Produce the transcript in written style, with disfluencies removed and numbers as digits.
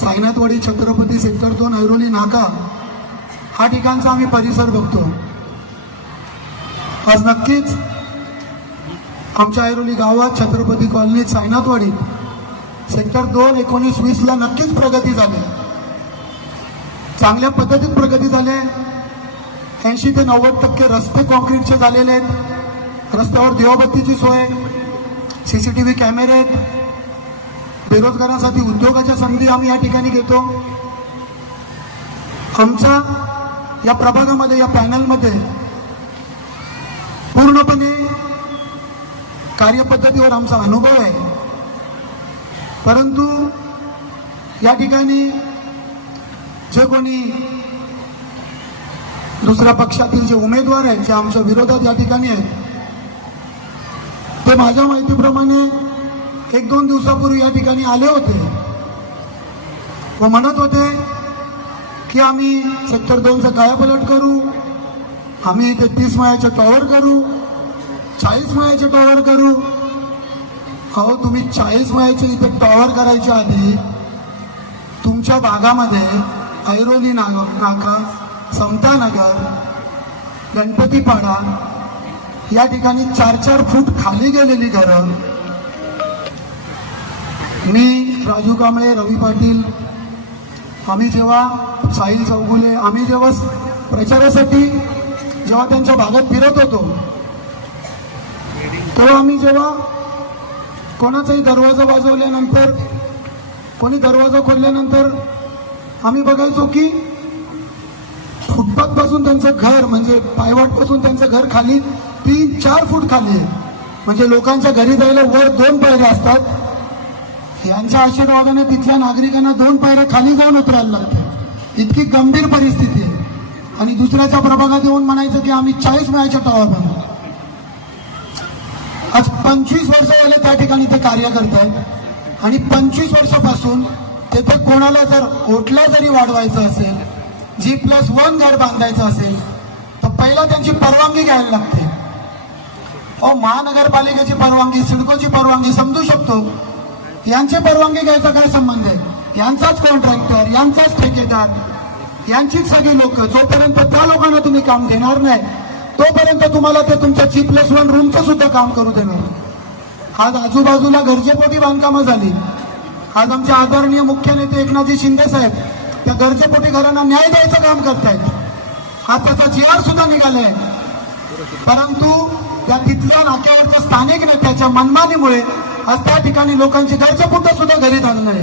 साईनाथवाडी Chhatrapati sector 2 Airoli नाका हा ठिकाणचा आम्ही परिसर बघतो। आज नक्कीच आमच्या ऐरोली गावात छत्रपती कॉलनीत साईनाथवाडी सेक्टर 2 19-20 ला नक्कीच प्रगती झाली, चांगल्या पद्धतीत प्रगती झाली। 80 ते 90% रस्ते कॉन्क्रीटचे झालेले आहेत, रस्त्यावर दिवाबत्तीची सोय, CCTV कॅमेरे आहेत, बेरोजगारांसाठी उद्योगाच्या संधी आम्ही या ठिकाणी घेतो। आमच्या या प्रभागामध्ये या पॅनलमध्ये पूर्णपणे कार्यपद्धतीवर आमचा अनुभव आहे, परंतु या ठिकाणी जे कोणी दुसऱ्या पक्षातील जे उमेदवार आहेत, जे आमच्या विरोधात या ठिकाणी आहेत, ते माझ्या माहितीप्रमाणे 1-2 दिवसापूर्वी या ठिकाणी आले होते व म्हणत होते की आम्ही सेक्टर 2चं कायापालट करू, आम्ही इथे 30 मळ्याचे टॉवर करू, 40 मळ्याचे टॉवर करू। अहो, तुम्ही 40 मळ्याचे इथे टॉवर करायच्या आधी तुमच्या भागामध्ये ऐरोली नाका, समतानगर, गणपतीपाडा या ठिकाणी 4-4 फूट खाली गेलेली घरं, मी, राजू कांबळे, रवी पाटील, आम्ही जेव्हा साहिल चौगुले, आम्ही जेव्हा प्रचारासाठी जेव्हा त्यांच्या भागात फिरत होतो, तेव्हा आम्ही जेव्हा कोणाचाही दरवाजा वाजवल्यानंतर, कोणी दरवाजा खोलल्यानंतर आम्ही बघायचो की फुटपाथ पासून त्यांचं घर, म्हणजे पायवाट पासून त्यांचं घर खाली 3-4 फूट खाली आहे। म्हणजे लोकांच्या घरी जायला वर 2 पायऱ्या असतात, यांच्या आशीर्वादाने तिथल्या नागरिकांना 2 पायऱ्या खाली जाऊन उतरायला लागते, इतकी गंभीर परिस्थिती आहे। आणि दुसऱ्याच्या प्रभागात येऊन म्हणायचं की आम्ही 40 मळ्याच्या टॉवर बनवू। आज 25 वर्ष झाले त्या ठिकाणी ते कार्य करत आहेत आणि 25 वर्षापासून तेथे कोणाला जर ओटला जरी वाढवायचं असेल, G+1 घर बांधायचं असेल, तर पहिला त्यांची परवानगी घ्यायला लागते। अहो, महानगरपालिकेची परवानगी, सिडकोची परवानगी समजू शकतो, यांची परवानगी घ्यायचा काय संबंध आहे? यांचाच कॉन्ट्रॅक्टर, यांचाच ठेकेदार, यांचीच सगळी लोक, जोपर्यंत त्या लोकांना तुम्ही काम देणार नाही तोपर्यंत तुम्हाला ते तुमच्या G+1 रूमचं सुद्धा काम करू देणार। आज आजूबाजूला गरजेपोटी बांधकामं झाली। आज आमचे आदरणीय मुख्य नेते एकनाथजी शिंदे साहेब त्या गरजेपोटी घरांना न्याय द्यायचं काम करतायत। आज त्याचा GR सुद्धा निघालाय, परंतु त्या तिथल्या नाक्यावरच्या स्थानिक नेत्याच्या मनमानीमुळे आज त्या ठिकाणी लोकांची गरजेपोटी सुद्धा घरी झालं नाही।